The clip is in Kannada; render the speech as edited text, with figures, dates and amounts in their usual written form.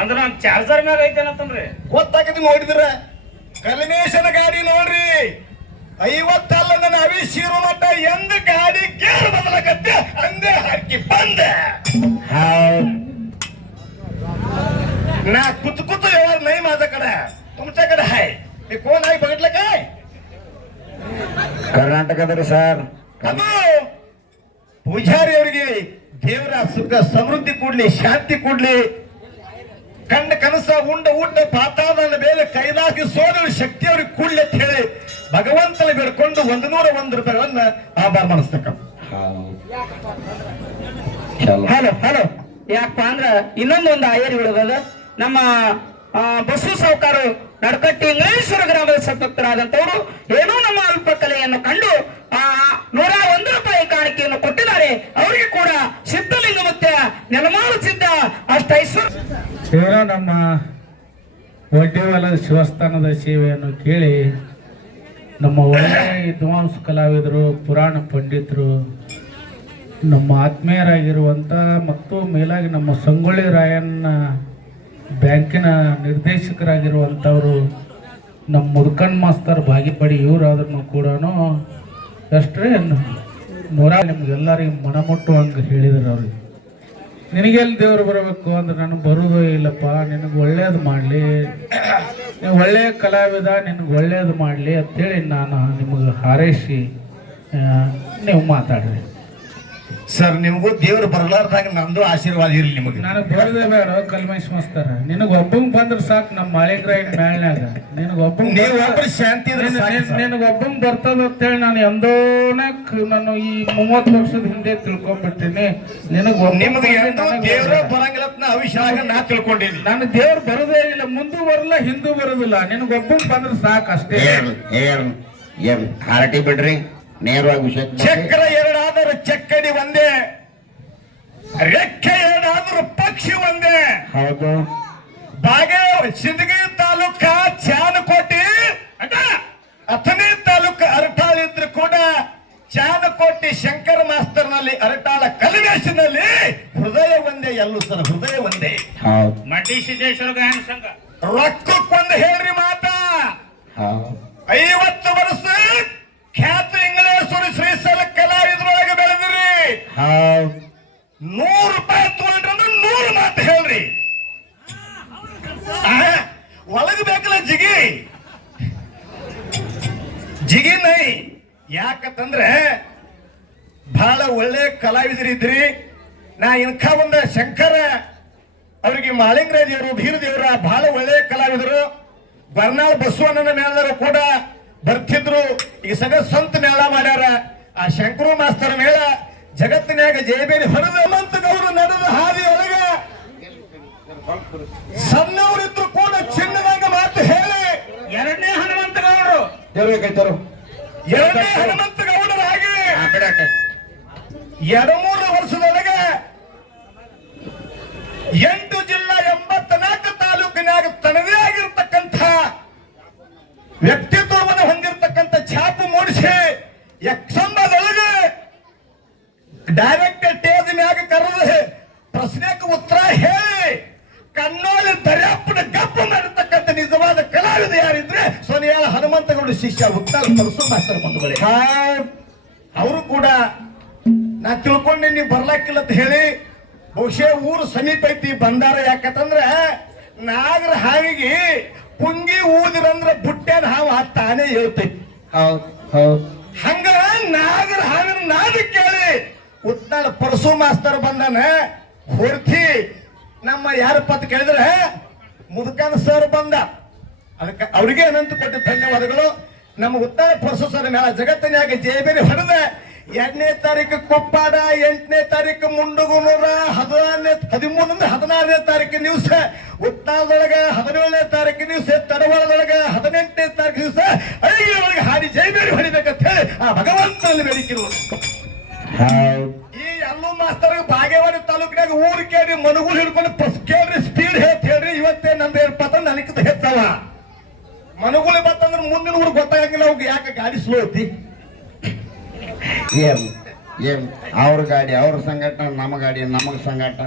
ಅಂದ್ರೆ ನಾನು ಚಾರ್ಜರ್ ಮ್ಯಾಗ ಐತೇನತ್ತನ್ರಿ ಗೊತ್ತಾಗತಿ ನೋಡಿದ್ರ ಕಲ್ಮೇಶನ ಗಾಡಿ ನೋಡ್ರಿ 50 ಅಲ್ಲ ನನ್ನ ಅವಿಶೀರು ಮಟ್ಟ ಎಂದ ಗಾಡಿ ಗೇರ್ ಬದಲಾಗತ್ತೆ ಅಂದೇ ಹಾಕಿ ಬಂದೆ ना कुछ कुछ व्यवहार नहीं माझ्याकडे तुमच्याकडे आहे मी कोण आहे बघितलं काय कर्नाटकदरी सर ಅದು ಪೂಜಾರಿ ಅವರಿಗೆ ದೇವರ ಸುಖ ಸಮೃದ್ಧಿ ಕೊಡ್ಲಿ ಶಾಂತಿ ಕೊಡ್ಲಿ ಕಂಡ ಕನಸ ಉಂಡ ಊಟ ಪಾತಾಳದ ಮೇಲೆ ಕೈಲಾಗಿ ಸೋದರ ಶಕ್ತಿ ಅವ್ರಿಗೆ ಕೂಡ್ಲಿ ಅಂತ ಹೇಳಿ ಭಗವಂತನ ಬೇಡ್ಕೊಂಡು 101 ರೂಪಾಯಿಗಳನ್ನ ಆಭಾರ ಮಾಡಿಸ್ತಕ್ಕ ಹಲೋ ಹಲೋ ಯಾಕಪ್ಪ ಅಂದ್ರ ಇನ್ನೊಂದೊಂದು ಆಯರ್ ಬಿಡೋದ ನಮ್ಮ ಬಸು ಸಾವುಕಾರ ನಡಕಟ್ಟಿ ಇಂಗ್ಲೇಶ್ವರ ಗ್ರಾಮದ ಸದ್ಭಕ್ತರಾದಂತವರು ಏನೋ ನಮ್ಮ ಅಲ್ಪ ಕಲೆಯನ್ನು ಕಂಡು 101 ರೂಪಾಯಿ ಕಾಣಿಕೆಯನ್ನು ಕೊಟ್ಟಿದ್ದಾರೆ. ಅವರಿಗೆ ಕೂಡ ಸಿದ್ಧಲಿಂಗ ಮತ್ತೆ ನೆಲಮಾರು ಸಿದ್ಧ ಅಷ್ಟೈಶ್ವರ್ಯ ನಮ್ಮ ಒಡ್ಡಿವಾಲದ ಶಿವಸ್ಥಾನದ ಸೇವೆಯನ್ನು ಕೇಳಿ ನಮ್ಮ ಒಳ್ಳೆಯ ವಿದ್ವಾಂಸ ಕಲಾವಿದರು ಪುರಾಣ ಪಂಡಿತರು ನಮ್ಮ ಆತ್ಮೀಯರಾಗಿರುವಂಥ ಮತ್ತು ಮೇಲಾಗಿ ನಮ್ಮ ಸಂಗೊಳ್ಳಿ ರಾಯಣ್ಣ ಬ್ಯಾಂಕಿನ ನಿರ್ದೇಶಕರಾಗಿರುವಂಥವರು ನಮ್ಮ ಮುದುಕನ್ ಮಾಸ್ತರ್ ಭಾಗಿಪಡಿ ಇವರಾದ್ರೂ ಕೂಡ ಅಷ್ಟೇ ನಿಮ್ಗೆಲ್ಲರಿಗೂ ಮನಮುಟ್ಟುವಂಗೆ ಹೇಳಿದ್ರು ಅವ್ರಿಗೆ. ನಿನಗೆಲ್ಲಿ ದೇವರು ಬರಬೇಕು ಅಂದ್ರೆ ನನಗೆ ಬರೋದು ಇಲ್ಲಪ್ಪ, ನಿನಗೆ ಒಳ್ಳೇದು ಮಾಡಲಿ, ನೀವು ಒಳ್ಳೆಯ ಕಲಾವಿದ, ನಿನಗೆ ಒಳ್ಳೇದು ಮಾಡಲಿ ಅಂಥೇಳಿ ನಾನು ನಿಮಗೆ ಹಾರೈಸಿ ನೀವು ಮಾತಾಡ್ರಿ. ಸರ್ ನಿಮಗೂ ದೇವ್ರು ಬರಲಾರ್ದಾಗ ನಮ್ದು ಆಶೀರ್ವಾದ ಇರಲಿ ನಿಮಗೆ. ನನಗೆ ಬರೋದೇ ಬೇಡ ಕಲ್ಮೇಶ್ ಮಾಸ್ತರ, ನಿನಗೆ ಒಬ್ಬಂಗೆ ಬಂದ್ರೆ ಸಾಕು ನಮ್ಮ ಮಾಳಿಗ್ರಾಯಿನ ಮ್ಯಾಳ್ನಾಗ ನಿನಗೊಬ್ಬಂಗೆ ಶಾಂತಿ ನಿನಗೊಬ್ಬಂಗೆ ಬರ್ತದ ಅಂತೇಳಿ ನಾನು ಎಂದೋನೇ ನಾನು ಈ 30 ವರ್ಷದ ಹಿಂದೆ ತಿಳ್ಕೊಂಡ್ಬಿಟ್ಟಿನಿ. ನಿಮಗೆ ದೇವ್ರ ಬರಂಗಿಲ್ಲ ಅವಿಶ್ವಾಸ ನಾ ತಿಳ್ಕೊಂಡಿನಿ. ನಾನು ದೇವ್ರು ಬರೋದೇ ಇಲ್ಲ, ಮುಂದೂ ಬರಲ್ಲ ಹಿಂದೂ ಬರೋದಿಲ್ಲ, ನಿನಗೊಬ್ಬಂಗೆ ಬಂದ್ರೆ ಸಾಕು ಅಷ್ಟೇ. ಹಾರಟಿ ಬಿಡ್ರಿ, ನೇರವಾಗಿ ವಿಷಯ. ಚಕ್ರ ಎರಡಾದರೂ ಚಕ್ಕಡಿ ಒಂದೇ, ರೆಕ್ಕೆ ಎರಡಾದರೂ ಪಕ್ಷಿ ಒಂದೇ. ಹೌದು. ಬಾಗೆ ಸಿಂದಗಿ ತಾಲೂಕ ಚಾನಕೋಟಿ ಅಥಣಿ ತಾಲೂಕ ಅರಟಾಳ ಇದ್ರು ಕೂಡ ಚಾನಕೋಟಿ ಶಂಕರ ಮಾಸ್ತರ್ನಲ್ಲಿ ಅರಟಾಳ ಕಲ್ಮೇಶನಲ್ಲಿ ಹೃದಯ ಒಂದೇ. ಎಲ್ಲೂ ಸರ್ ಹೃದಯ ಒಂದೇ. ಮಠಿ ಸಿದ್ದೇಶ್ವರ ಗಾಯನ ಸಂಘ ರೊಕ್ಕಕ್ಕೊಂದು ಹೇಳ್ರಿ ಮಾತಾ. 50 ವರ್ಷ ಖ್ಯಾತ ಇಂಗ್ಲೇಶ್ವರ ಶ್ರೀಶೈಲ ಕಲಾವಿದರೊಳಗೆ ಬೆಳೆದಿರಿ. 100 ರೂಪಾಯಿ ತಗೊಂಡ್ರೆ 100 ಮಾತು ಹೇಳ್ರಿ. ಒಳಗೆ ಬೇಕಲ್ಲ ಜಿಗಿ ಜಿಗಿ ನೈ. ಯಾಕಂತಂದ್ರೆ ಬಹಳ ಒಳ್ಳೆ ಕಲಾವಿದರಿದ್ರಿ. ನಾ ಇನ್ಕ ಒಂದ ಶಂಕರ ಅವರಿಗೆ ಮಾಳಿಂಗರಾಯ ದೇವರು ಭೀರ ದೇವರ ಬಹಳ ಒಳ್ಳೆ ಕಲಾವಿದರು. ಬರ್ನಾಳ್ ಬಸವಣ್ಣನ ಮೇಳದರು ಕೂಡ ಬರ್ತಿದ್ರು. ಈಗ ಸಗ ಸ್ವಂತ ಮೇಳ ಮಾಡ್ಯಾರ. ಆ ಶಂಕರು ಮಾಸ್ತರ್ ಮೇಳ ಜಗತ್ತಿನಾಗ ಜಯಬೇರಿ ಹೊಡೆದ ಗೌರು ನಡೆದ ಹಾದಿಯೊಳಗ ಸಣ್ಣವರಿದ್ರು ಕೂಡ ಚಿನ್ನದಾಗ ಮಾತು ಹೇಳಿ ಎರಡನೇ ಹನುಮಂತ ಗೌಡರು ಹನುಮಂತಗೌಡರಾಗಿ 2-3 ವರ್ಷದೊಳಗೆ 8 ಜಿಲ್ಲಾ 84 ತಾಲೂಕಿನಾಗ ತನ್ನದೇ ಆಗಿರ್ತಕ್ಕಂಥ ವ್ಯಕ್ತಿತ್ವವನ್ನು ಹೊಂದಿರತಕ್ಕಂಥ ಛಾಪು ಮೂಡಿಸಿ ಯಕ್ಷಂಬದೊಳಗೆ ಡೈರೆಕ್ಟ್ ಟೇಜ್ ಮ್ಯಾಗ ಕರೆದು ಪ್ರಶ್ನೆಗೆ ಉತ್ತರ ಹೇಳಿ ಕಣ್ಣೋಳಿ ದರ್ಯಾಪ್ಪನ ಗಪ್ಪ ಮಾಡಿರ್ತಕ್ಕಂಥ ನಿಜವಾದ ಕಲಾವಿದ ಯಾರಿದ್ರೆ ಸೋನಿಯಾಳ ಹನುಮಂತಗೌಡ ಶಿಷ್ಯ ಉತ್ತರ ಪರಸು ಮಾಸ್ತರ್ ಬಂಧುಗಳೇ. ಅವರು ಕೂಡ ನಾ ತಿಳ್ಕೊಂಡೆ ನೀವು ಬರ್ಲಾಕಿಲ್ಲ ಅಂತ ಹೇಳಿ ಬಹುಶಃ ಊರು ಸಮೀಪ ಐತಿ ಬಂದಾರ. ಯಾಕಂತಂದ್ರೆ ನಾಗರ ಹಾವಿಗೆ ಪುಂಗಿ ಊದಿರಂದ್ರ ಬುಟ್ಟ್ಯಾನ ಹಾವು ತಾನೇ ಹೇಳ್ತೈತಿ. ಹಂಗ ನಾಗರ ಹಾವಿನ ನಾದ ಕೇಳಿ ಉತ್ನಾಳ ಪರಸು ಮಾಸ್ತರ್ ಬಂದಾನ. ಹೊರ್ತಿ ನಮ್ಮ ಯಾರಪ್ಪ ಅಂತ ಕೇಳಿದ್ರೆ ಮುದುಕನ ಸರ್ ಬಂದ. ಅದಕ್ಕೆ ಅವ್ರಿಗೆ ಅನಂತ ಕೊಟ್ಟ ಧನ್ಯವಾದಗಳು. ನಮ್ಮ ಉತ್ನಾಳ ಪರಸು ಸರ್ ಮೇಳ ಜಗತ್ತಿನಾಗ ಜಯಬೇರಿ ಹೊಡೆದ 2ನೇ ತಾರೀಕು ಕೊಪ್ಪಾಡ, 8ನೇ ತಾರೀಕು ಮುಂಡಗುನೂರ, 13 16ನೇ ತಾರೀಕಿನ ದಿವಸ ಉತ್ನಾಳದೊಳಗ, 17ನೇ ತಾರೀಕಿನ ದಿವಸ ತಡವಾಳದೊಳಗ, 18ನೇ ತಾರೀಕು ದಿವಸ ಅಳಿಗೆ ಹಾಡಿ ಜೈಬೇರಿ ಹೊಡಿಬೇಕಂತ ಹೇಳಿ ಆ ಭಗವಂತನಲ್ಲಿ ಬೇಡಿಕಿರುವುದು. ಈ ಎಲ್ಲೂ ಮಾಸ್ತರ್ ಬಾಗೇವಾಡಿ ತಾಲೂಕಿನಾಗ ಊರು ಕೇಳಿ ಮನುಗುಳು ಹಿಡ್ಕೊಂಡು ಕೇಳ್ರಿ ಸ್ಪೀಡ್ ಹೇಳ್ರಿ. ಇವತ್ತೇ ನಂದು ಏನಪ್ಪ ನನಗಿಂತ ಹೆಚ್ಚವ ಮನುಗುಳಿ ಬತ್ತಂದ್ರೆ ಮುಂದಿನ ಊರು ಗೊತ್ತಾಗಂಗಿಲ್ಲ. ಅವ್ಗೆ ಯಾಕೆ ಗಾಡಿ ಸ್ಲೋ ಐತಿ. ಅವ್ರ ಗಾಡಿ ಅವ್ರ ಸಂಘಟ, ನಮ್ಮ ಗಾಡಿ ನಮಗ್ ಸಂಘಟ.